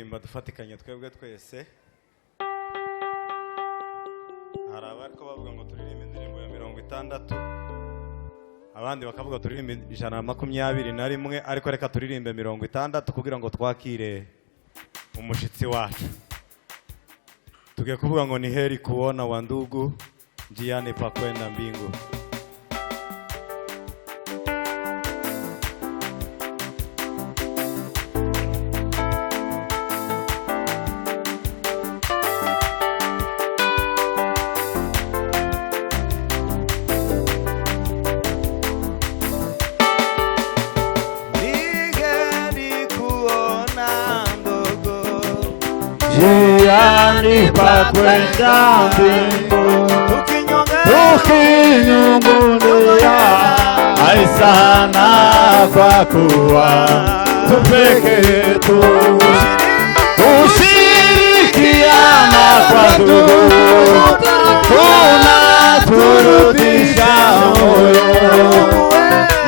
Imba dufatikanye twebwe twese hari abariko bavuga ngo turirimbe indirimbo ya 60 abandi bakavuga turirimbe 121 ariko reka turirimbe 60 kugira ngo twakire umushitsi wacu. Tugiye kuvuga ngo ni heri kuona wandugu njiani pa kwenda mbingu. Njiani pa kwenda mbingu, tukinyungulia hai sana kwa kuwa tupeke tu kushirikiana kwa ndugu, tunaturudisha moyo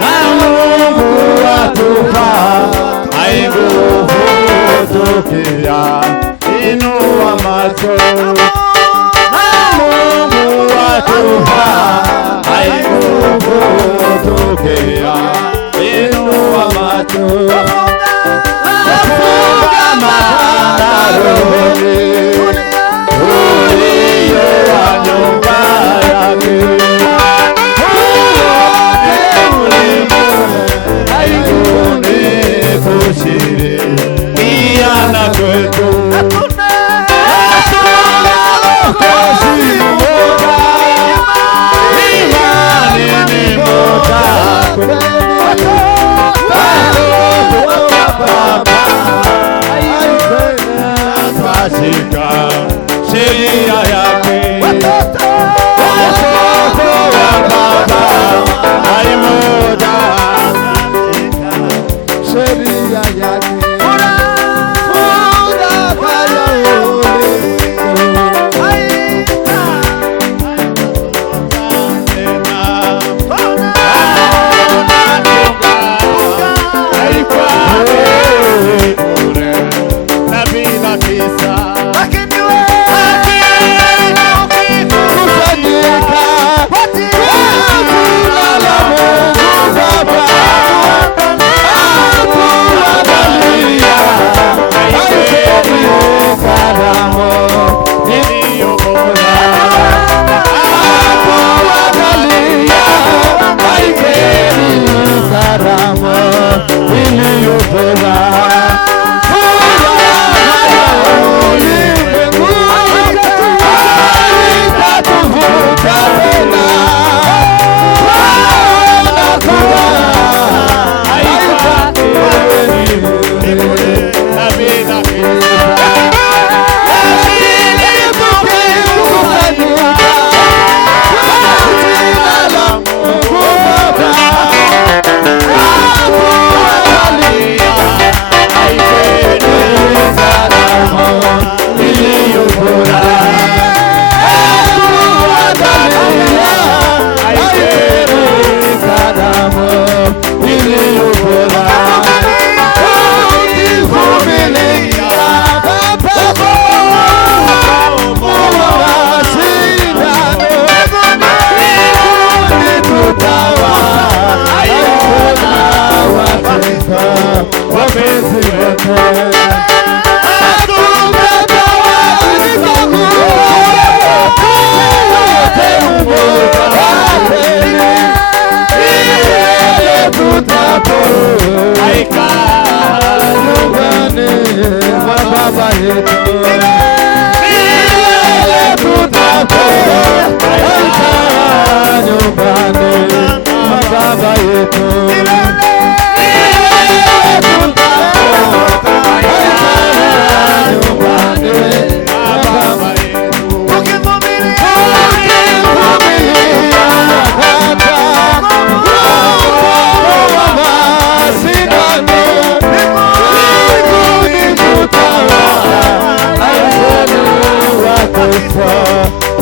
na Mungu atupa hai nguvu tukia inua macho na Mungu atupa hai nguvu tokea. Inua macho nafunga madaroni ulio wa nyumba yake haikuni kushirikiana kwetu. Sheria yake watoto wa baba haimoja, sheria yake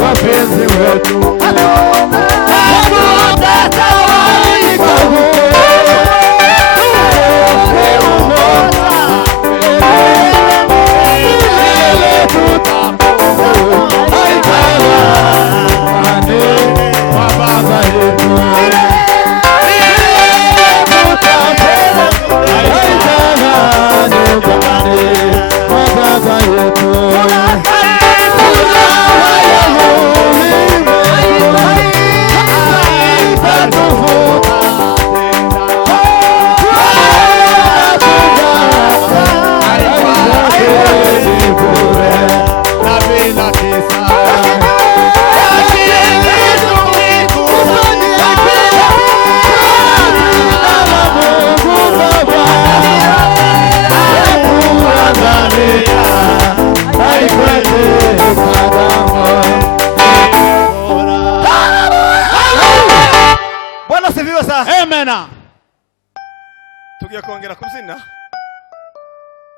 wapenzi wetu twongera kubyina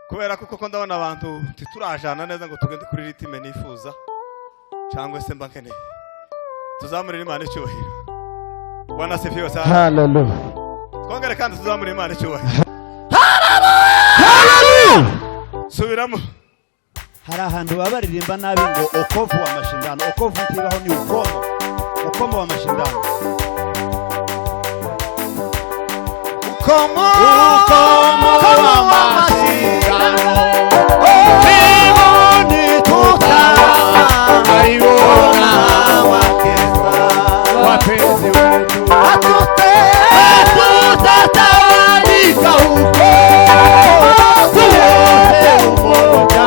kubera kuko ndabona abantu titurajana neza ngo tugende kuri ritime nifuza cyangwa se mba nkeneye tuzamurira Imana icyubahiro. Bwana sifiwe sana. Hallelujah. Twongere kandi tuzamurira Imana icyubahiro. Hallelujah. Subiramo. Hari ahantu babaririmba nabi ngo okovu wa mashindano. Okovu ntibaho ni ukomo wa mashindano. Ukomo wa mashindano. Mbinguni tutaiona wapenzi wetu. Tutatawanyika huko. Tuwote umoja.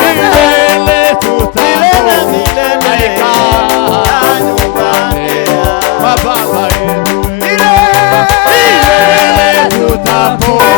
Milele tutaona nyumbani mwa Baba yetu. Milele tutaona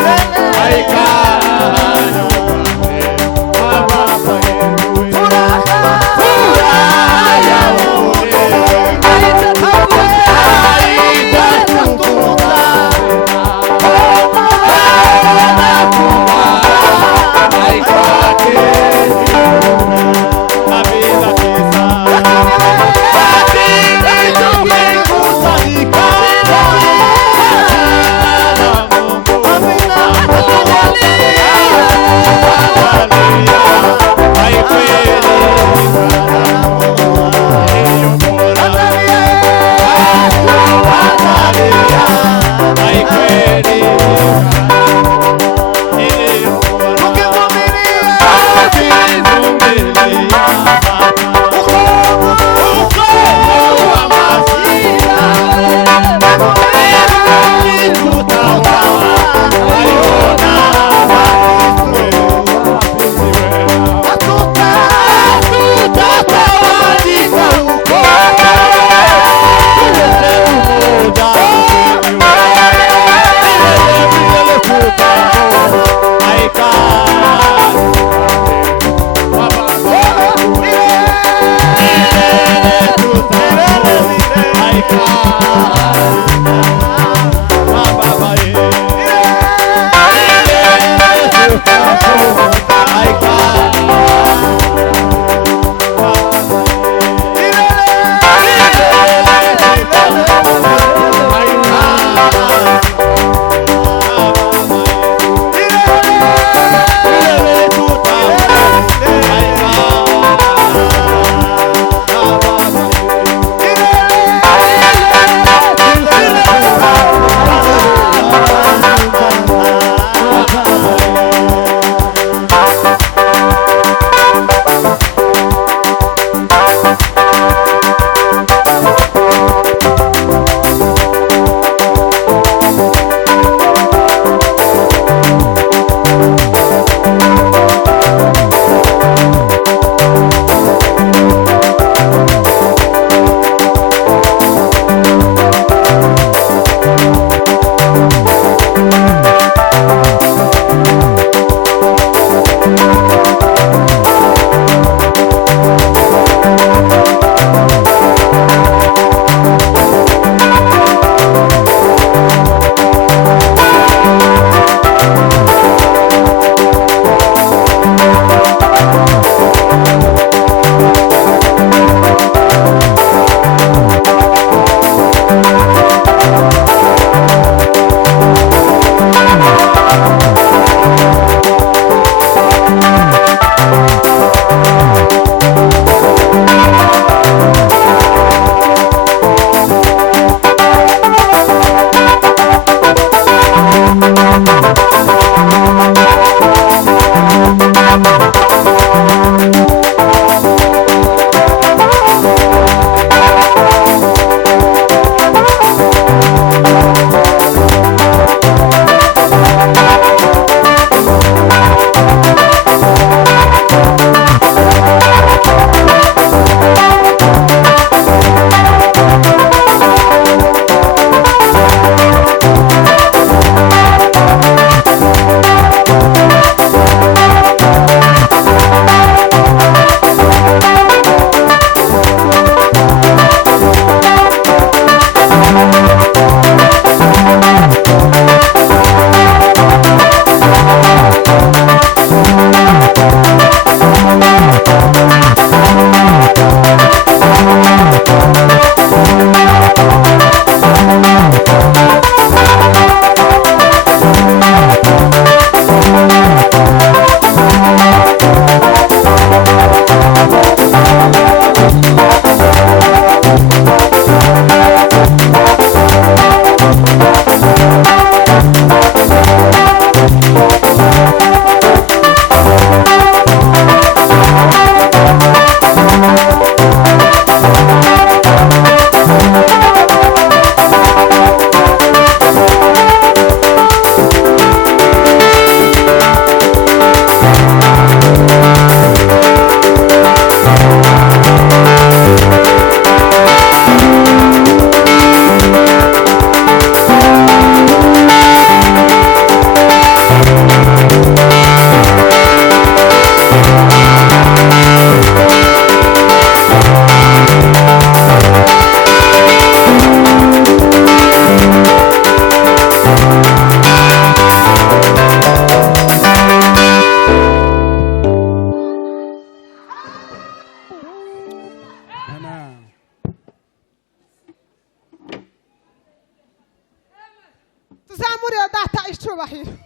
duhere data icubahiro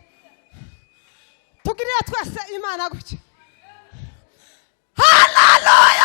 tugirire twese imana gutya haleluya